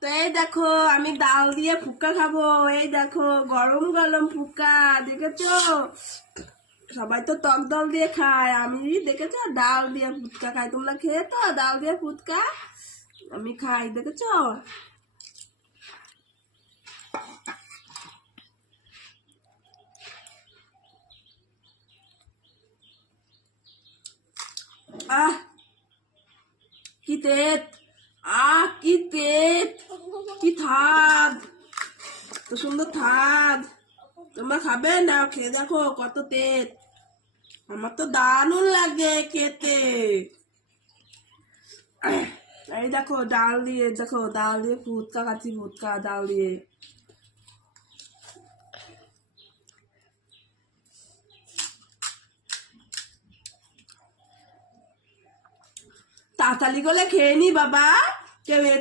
তো এই দেখো আমি ডাল দিয়ে ফুচকা খাবো। এই দেখো গরম গরম ফুচকা, দেখেছো? সবাই তো টক ডাল দিয়ে খায়, আমি দেখেছো ডাল দিয়ে ফুচকা খাই। তোমরা খেয়ে তো ডাল দিয়ে ফুচকা? আমি খাই, দেখেছো? আহ কি তেত, কি তেত, কি থাদ, তো সুন্দর থাদ। তোমরা খাবে না? খেয়ে দেখো কত তেত। আমার তো দারুণ লাগে খেতে। এই দেখো ডাল দিয়ে, দেখো ডাল দিয়ে ফুচকা খাচ্ছি, ফুচকা ডাল দিয়ে। তাড়াতাড়ি করে খেয়ে নি বাবা, কেউ